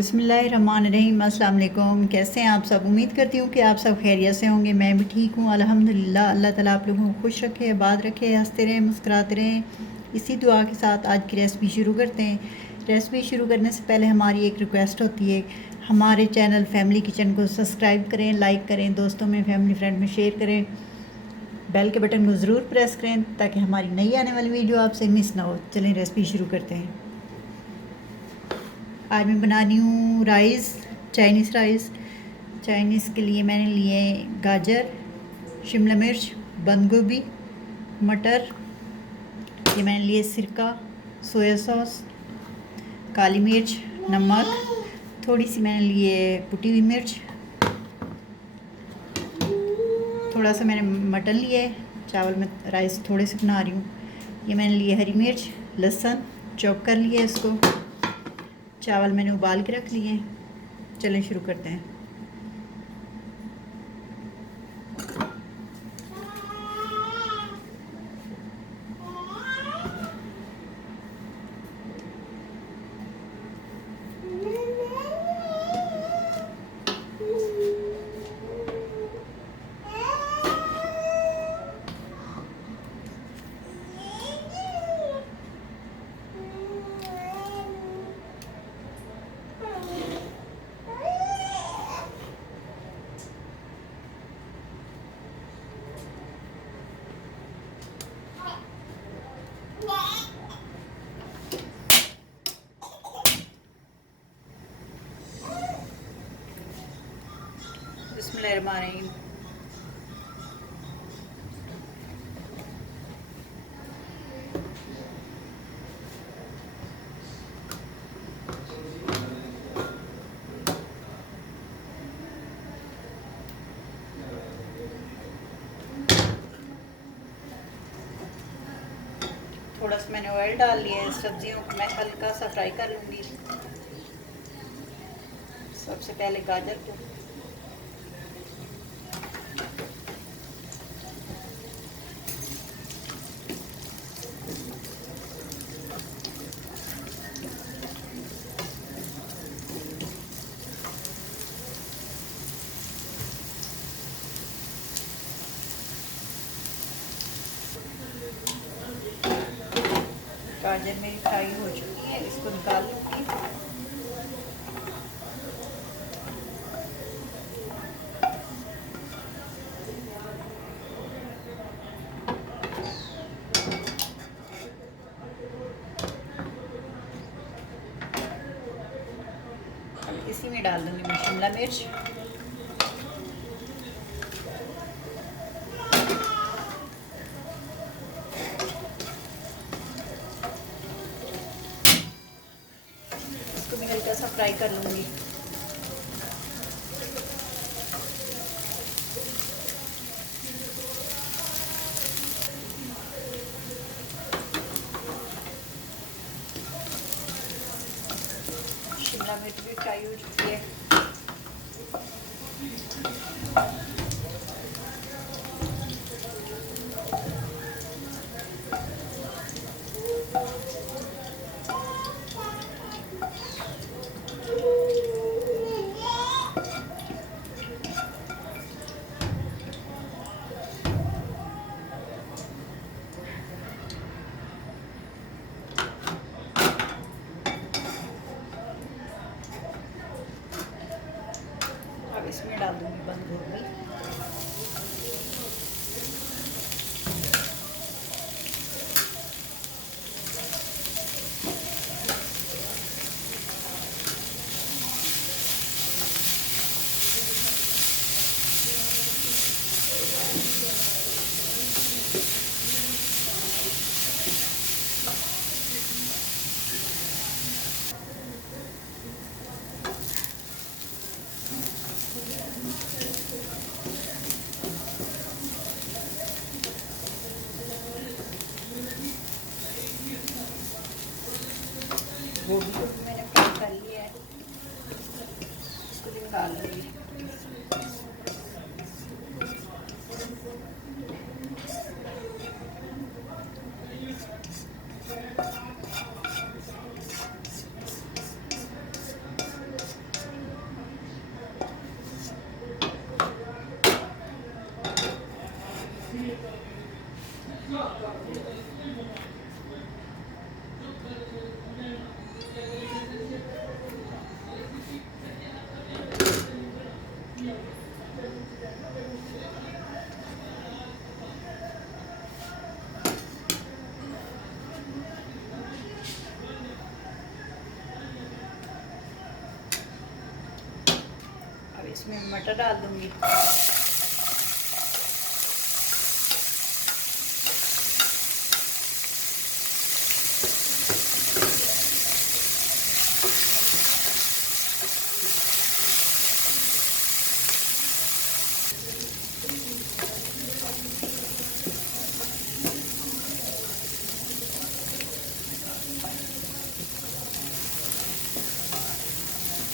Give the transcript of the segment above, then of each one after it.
बिस्मिल्लाहिर्रहमानिर्रहीम। अस्सलाम वालेकुम। कैसे हैं आप सब? उम्मीद करती हूँ कि आप सब खैरियत से होंगे। मैं भी ठीक हूँ अल्हम्दुलिल्लाह। अल्लाह ताला आप लोगों को खुश रखे, आबाद रखे, हंसते रहें, मुस्कुराते रहें। इसी दुआ के साथ आज की रेसिपी शुरू करते हैं। रेसिपी शुरू करने से पहले हमारी एक रिक्वेस्ट होती है, हमारे चैनल फैमिली किचन को सब्सक्राइब करें, लाइक करें, दोस्तों में, फैमिली फ्रेंड में शेयर करें, बेल के बटन को ज़रूर प्रेस करें ताकि हमारी नई आने वाली वीडियो आपसे मिस ना हो। चलें रेसिपी शुरू करते हैं। आज मैं बना रही हूँ राइस, चाइनीज़ राइस। चाइनीज़ के लिए मैंने लिए गाजर, शिमला मिर्च, बंद गोभी, मटर। ये मैंने लिए सिरका, सोया सॉस, काली मिर्च, नमक, थोड़ी सी मैंने लिए कुटी हुई मिर्च, थोड़ा सा मैंने मटन लिए। चावल में राइस थोड़े से बना रही हूँ। ये मैंने लिए हरी मिर्च, लहसुन, चॉप कर लिए इसको। चावल मैंने उबाल के रख लिए। चलें शुरू करते हैं। बिस्मिल्लाहिर्रहमानिर्रहीम। थोड़ा सा मैंने ऑयल डाल लिया है। सब्जियों को मैं हल्का सा फ्राई कर लूँगी। सबसे पहले गाजर को गाजर मेरी फ्राई हो चुकी है, इसको निकाल लूँगी। अब इसी में डाल दूँगी मैं शिमला मिर्च, इसको भी हल्का सा फ्राई कर लूँगी। शिमला मिर्च भी फ्राई हो चुकी है। अब इसमें डाल दूँगी बंद गोभी। गोभी को भी मैंने फ्राई कर लिया है, इसको भी निकाल लूँगी। इसमें मटर डाल दूँगी।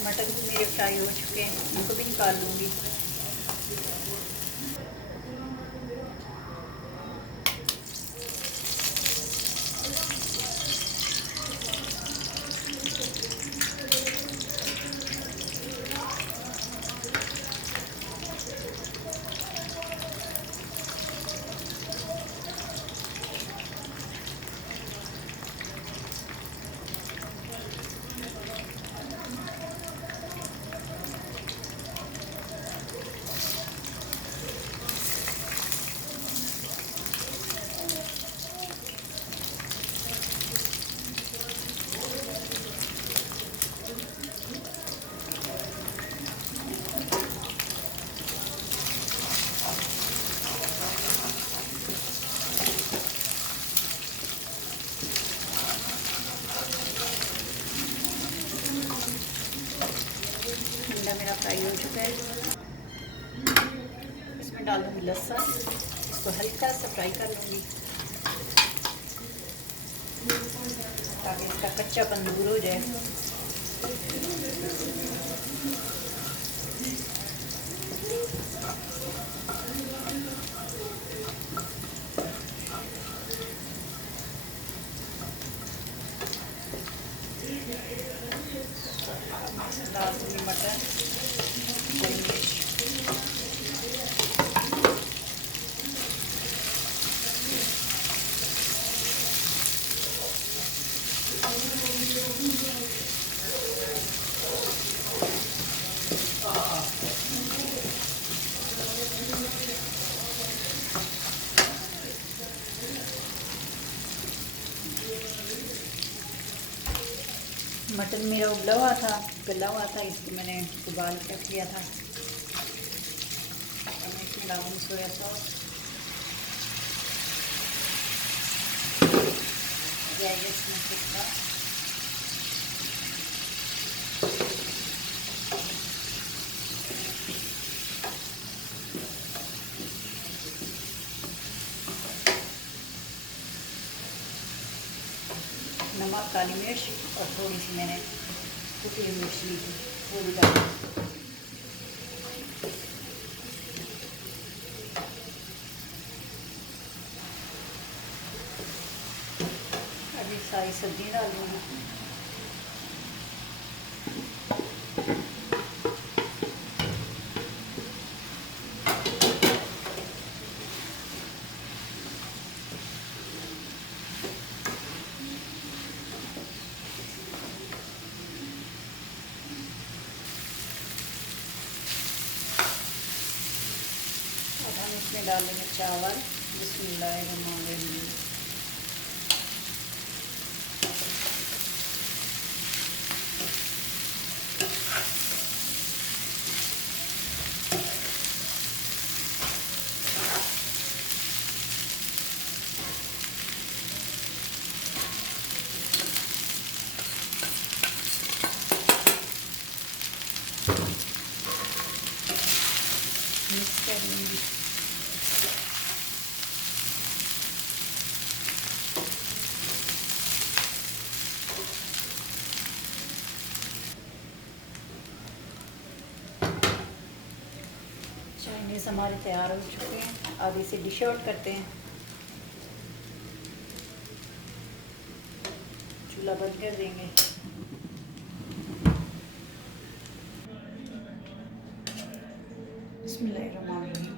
मटर भी मेरे फ्राई हो चुके हैं, उनको भी निकाल लूँगी। अंडा मेरा फ्राई हो चुका है। इसमें डाल दूँगी लहसुन, इसको हल्का सा फ्राई कर लूँगी ताकि इसका कच्चापन दूर हो जाए। डाल दूँगी मटर, हरी मिर्च, मटन मेरा उबला हुआ था, गला हुआ था, इसको मैंने उबाल के रख लिया था। और मैं इसमें डालूंगी सोया सॉस, जाएगा इसमें टिक्का, नमक, काली मिर्च और थोड़ी सी मैंने कुटी मिर्च ली थी, वो भी डाल। अभी सारी सब्जी डाल दूँगी। इसमें डालेंगे चावल। बिस्मिल्लाहिर्रहमानिर्रहीम। मिक्स कर लूँगी। चाइनीज़ हमारे तैयार हो चुके हैं, अब इसे डिश आउट करते हैं। चूल्हा बंद कर देंगे। बिस्मिल्लाहिर्रहमानिर्रहीम।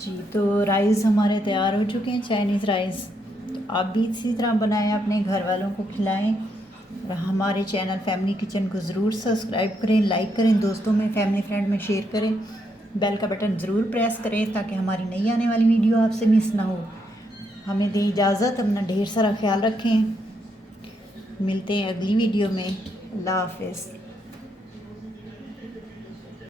जी, तो राइस हमारे तैयार हो चुके हैं, चाइनीज़ राइस। तो आप भी इसी तरह बनाएं, अपने घर वालों को खिलाएं। और हमारे चैनल फैमिली किचन को ज़रूर सब्सक्राइब करें, लाइक करें, दोस्तों में, फैमिली फ्रेंड में शेयर करें, बेल का बटन ज़रूर प्रेस करें ताकि हमारी नई आने वाली वीडियो आपसे मिस ना हो। हमें दें इजाज़त, अपना ढेर सारा ख्याल रखें। मिलते हैं अगली वीडियो में। अल्लाह हाफ़िज़।